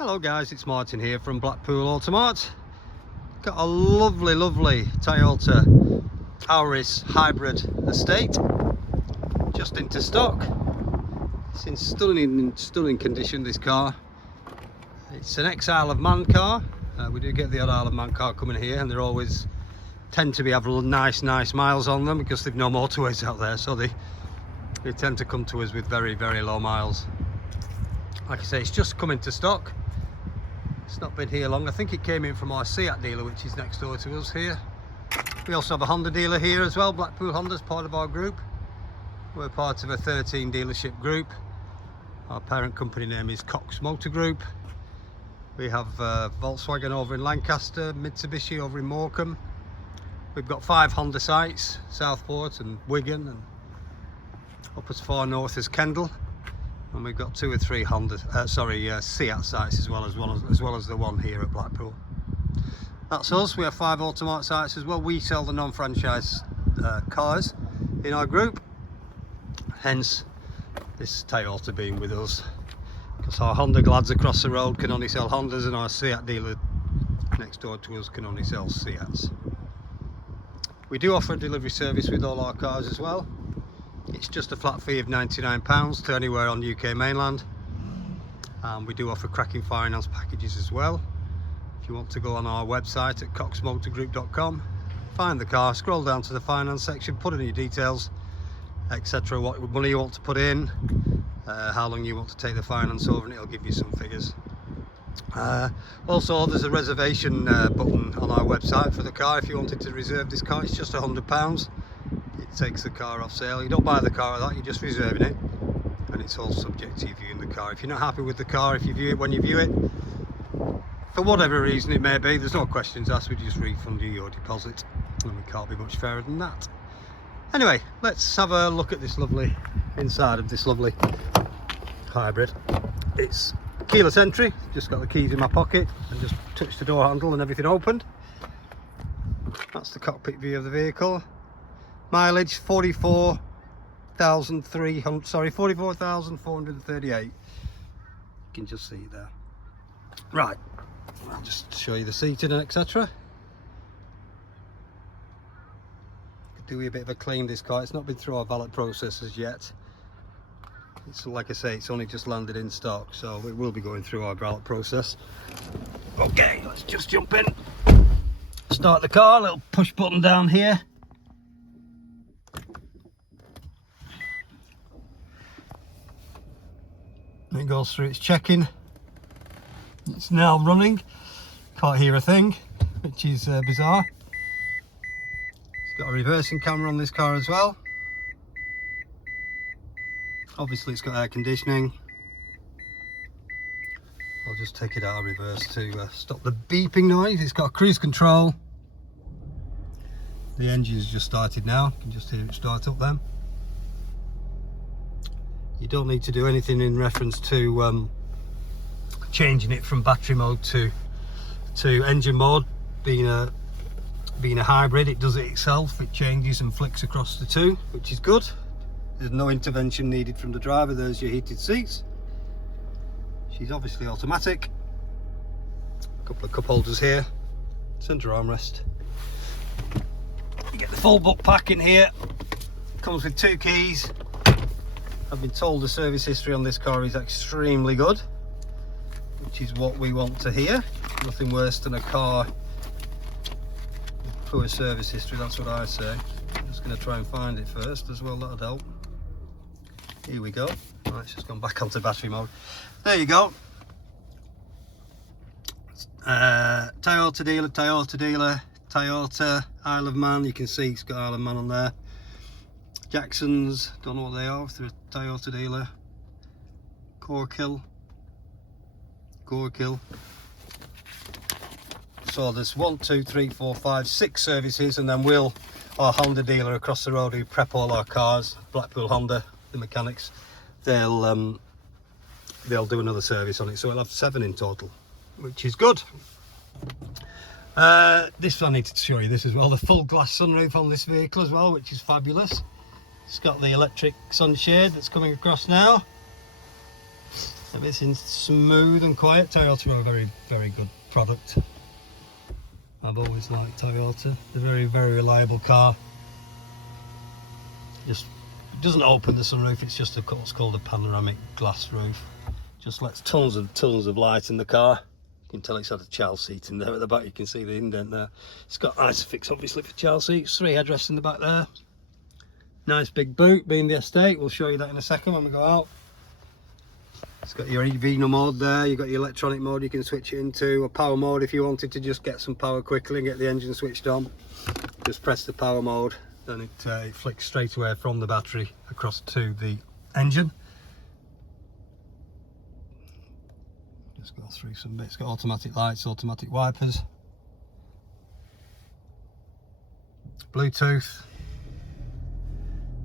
Hello guys, it's Martin here from Blackpool Automart. Got a lovely Toyota Auris hybrid estate just into stock. It's in stunning condition, this car. It's an ex-Isle of Man car. We do get the odd Isle of Man car coming here, and they always tend to have nice miles on them because they've no motorways out there, so they tend to come to us with very low miles. Like I say, it's just come into stock. It's not been here long. I think it came in from our Seat dealer, which is next door to us here. We also have a Honda dealer here as well. Blackpool Honda's part of our group. We're part of a 13 dealership group. Our parent company name is Cox Motor Group. We have Volkswagen over in Lancaster, Mitsubishi over in Morecambe. We've got 5 Honda sites, Southport and Wigan, and up as far north as Kendal. And we've got 2 or 3 Seat sites as well as the one here at Blackpool. That's us. We have 5 Automart sites as well. We sell the non-franchise cars in our group. Hence this Toyota being with us, because our Honda lads across the road can only sell Hondas, and our Seat dealer next door to us can only sell Seats. We do offer a delivery service with all our cars as well. It's just a flat fee of £99 to anywhere on UK mainland. We do offer cracking finance packages as well. If you want to go on our website at coxmotorgroup.com, find the car, scroll down to the finance section, put in your details, etc. What money you want to put in, how long you want to take the finance over, and it'll give you some figures. Also, there's a reservation button on our website for the car. If you wanted to reserve this car, it's just £100. It takes the car off sale. You don't buy the car with that, you're just reserving it, and it's all subject to you viewing the car. If you're not happy with the car, if you view it when you view it, for whatever reason it may be, there's no questions asked. We just refund you your deposit, and we can't be much fairer than that. Anyway, let's have a look at this lovely inside of this lovely hybrid. It's keyless entry. Just got the keys in my pocket and just touched the door handle and everything opened. That's the cockpit view of the vehicle. Mileage 44,438. You can just see it there. Right, I'll just show you the seating and etc. Do a bit of a clean this car. It's not been through our valet process as yet. It's like I say, it's only just landed in stock, so it will be going through our valet process. Okay, let's just jump in. Start the car. Little push button down here. It goes through its checking. It's now running. Can't hear a thing, which is bizarre. It's got a reversing camera on this car as well. Obviously it's got air conditioning. I'll just take it out of reverse to stop the beeping noise. It's got cruise control. The engine's just started now. You can just hear it start up then. You don't need to do anything in reference to changing it from battery mode to engine mode. Being a hybrid, it does it itself. It changes and flicks across the two, which is good. There's no intervention needed from the driver. There's your heated seats. She's obviously automatic. A couple of cup holders here. Centre armrest. You get the full book pack in here. Comes with 2 keys. I've been told the service history on this car is extremely good, which is what we want to hear. Nothing worse than a car with poor service history, that's what I say. I'm just going to try and find it first as well, that'll help. Here we go. Right, it's just gone back onto battery mode. There you go. Toyota dealer, Toyota, Isle of Man. You can see it's got Isle of Man on there. Jackson's, don't know what they are, if they're a Toyota dealer. Gorkill. So there's 1, 2, 3, 4, 5, 6 services, and then our Honda dealer across the road who prep all our cars, Blackpool Honda, the mechanics, they'll do another service on it, so we'll have 7 in total, which is good. This I need to show you this as well, the full glass sunroof on this vehicle as well, which is fabulous. It's got the electric sunshade that's coming across now. Everything's smooth and quiet. Toyota are a very, very good product. I've always liked Toyota. They're a very, very reliable car. Just it doesn't open the sunroof. It's just what's called a panoramic glass roof. Just lets tons of light in the car. You can tell it's had a child seat in there at the back. You can see the indent there. It's got Isofix obviously for child seats. 3 headrests in the back there. Nice big boot, being the estate. We'll show you that in a second when we go out. It's got your EV mode there. You've got your electronic mode you can switch it into. A power mode if you wanted to just get some power quickly and get the engine switched on. Just press the power mode. Then it flicks straight away from the battery across to the engine. Just go through some bits. It's got automatic lights, automatic wipers, Bluetooth,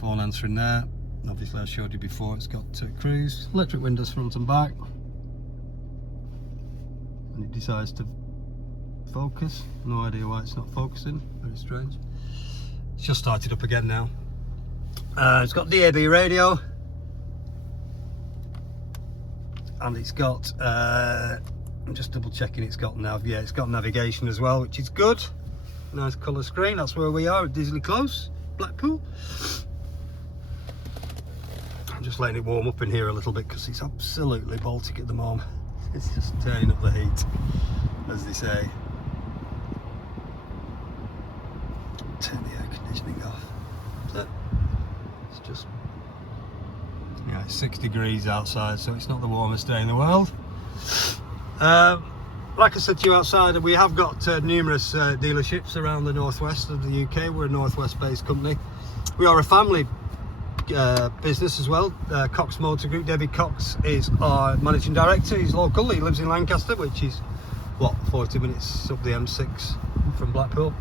phone answering there. Obviously I showed you before, it's got cruise, electric windows front and back, and it decides to focus. No idea why it's not focusing, very strange. It's just started up again now. It's got DAB radio, and it's got I'm just double checking it's got it's got navigation as well, which is good. Nice colour screen. That's where we are at Disley Close, Blackpool. I'm just letting it warm up in here a little bit because it's absolutely Baltic at the moment. It's just turning up the heat, as they say. Turn the air conditioning off. So it's just, yeah, it's 6 degrees outside, so it's not the warmest day in the world. Like I said to you outside, we have got numerous dealerships around the northwest of the UK. We're a northwest based company. We are a family business as well. Cox Motor Group. David Cox is our managing director. He's local. He lives in Lancaster, which is what, 40 minutes up the M6 from Blackpool.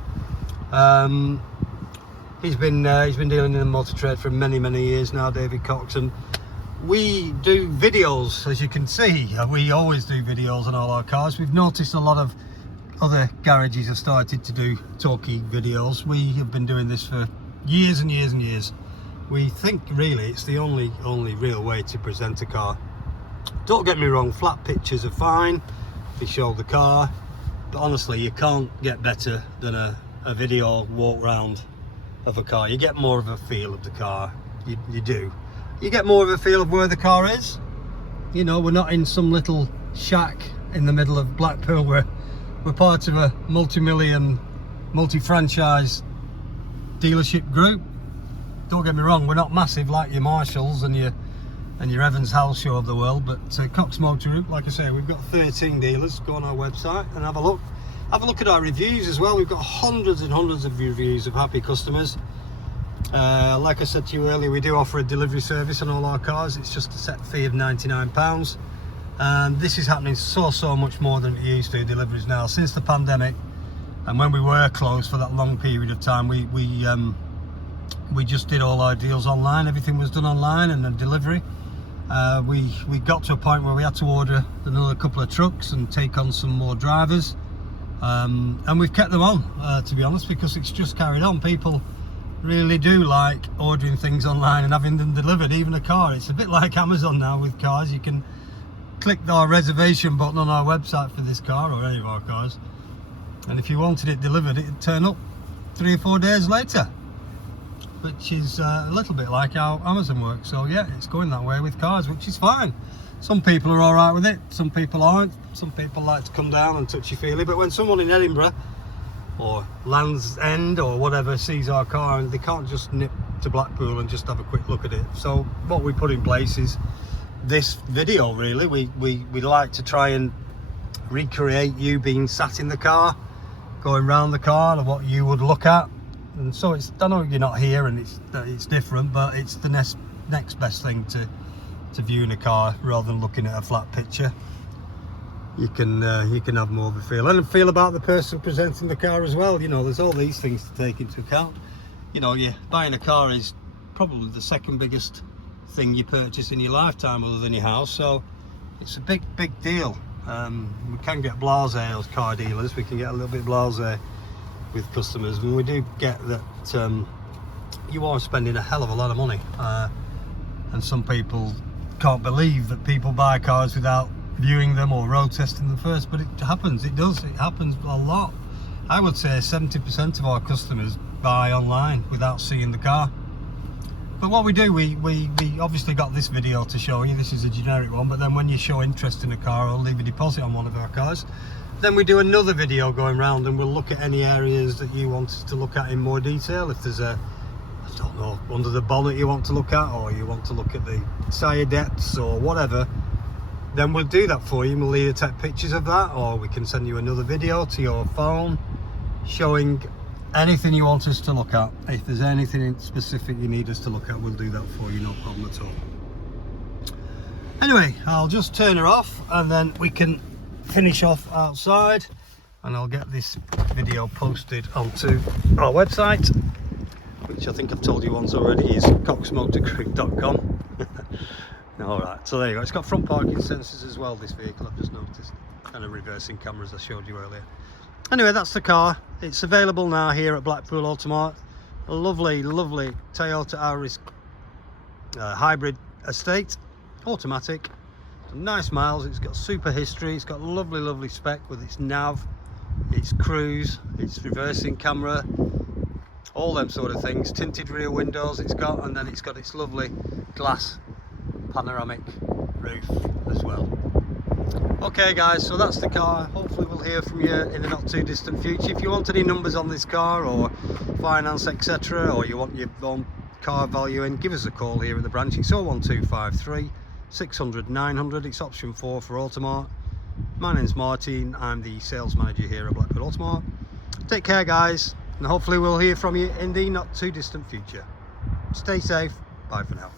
He's been dealing in the motor trade for many years now, David Cox, and we do videos, as you can see. We always do videos on all our cars. We've noticed a lot of other garages have started to do talkie videos. We have been doing this for years and years and years. We think really it's the only real way to present a car. Don't get me wrong, flat pictures are fine, they show the car, but honestly you can't get better than a video walk round of a car. You get more of a feel of the car, you do. You get more of a feel of where the car is. You know, we're not in some little shack in the middle of Blackpool. We're part of a multi-million, multi-franchise dealership group. Don't get me wrong, we're not massive like your Marshalls and your Evans Halshaw of the world, but Cox Motor Group, like I say, we've got 13 dealers. Go on our website and have a look. Have a look at our reviews as well. We've got hundreds and hundreds of reviews of happy customers. Like I said to you earlier, we do offer a delivery service on all our cars. It's just a set fee of £99, and this is happening so much more than it used to. Deliveries now, since the pandemic, and when we were closed for that long period of time, we just did all our deals online. Everything was done online, and the delivery. We got to a point where we had to order another couple of trucks and take on some more drivers, and we've kept them on, to be honest, because it's just carried on. People really do like ordering things online and having them delivered, even a car. It's a bit like Amazon now with cars. You can click our reservation button on our website for this car or any of our cars, and if you wanted it delivered, it'd turn up 3 or 4 days later, which is a little bit like how Amazon works. So yeah, it's going that way with cars, which is fine. Some people are all right with it, some people aren't. Some people like to come down and touchy-feely, but when someone in Edinburgh or Land's End or whatever sees our car, and they can't just nip to Blackpool and just have a quick look at it. So what we put in place is this video, really. We like to try and recreate you being sat in the car, going round the car, and what you would look at. And so it's, I know you're not here and it's different, but it's the next best thing to viewing a car rather than looking at a flat picture. You can have more of a feel, and a feel about the person presenting the car as well. You know, there's all these things to take into account. You know, buying a car is probably the second biggest thing you purchase in your lifetime other than your house, so it's a big deal. We can get blasé as car dealers, we can get a little bit blasé with customers, and we do get that you are spending a hell of a lot of money, and some people can't believe that people buy cars without viewing them or road testing them first, but it happens. It happens a lot. I would say 70% of our customers buy online without seeing the car. But what we do, we obviously got this video to show you. This is a generic one, but then when you show interest in a car or leave a deposit on one of our cars, then we do another video going round and we'll look at any areas that you want us to look at in more detail. If there's a, I don't know, under the bonnet you want to look at, or you want to look at the tyre depths or whatever, then we'll do that for you. We'll either take pictures of that, or we can send you another video to your phone showing anything you want us to look at. If there's anything in specific you need us to look at, we'll do that for you, no problem at all. Anyway, I'll just turn her off and then we can finish off outside, and I'll get this video posted onto our website, which I think I've told you once already is coxmotorgroup.com. Alright, so there you go. It's got front parking sensors as well, this vehicle, I've just noticed, and a reversing camera as I showed you earlier. Anyway, that's the car. It's available now here at Blackpool Automart. A lovely, lovely Toyota Auris hybrid estate, automatic, some nice miles. It's got super history. It's got lovely, lovely spec with its nav, its cruise, its reversing camera, all them sort of things. Tinted rear windows it's got, and then it's got its lovely glass panoramic roof as well. Okay guys, so that's the car. Hopefully we'll hear from you in the not too distant future. If you want any numbers on this car or finance etc, or you want your own car valuing, give us a call here at the branch. It's 01253 600 900. It's option 4 for Automart. My name's Martin, I'm the sales manager here at Blackpool Automart. Take care guys, and hopefully we'll hear from you in the not too distant future. Stay safe, bye for now.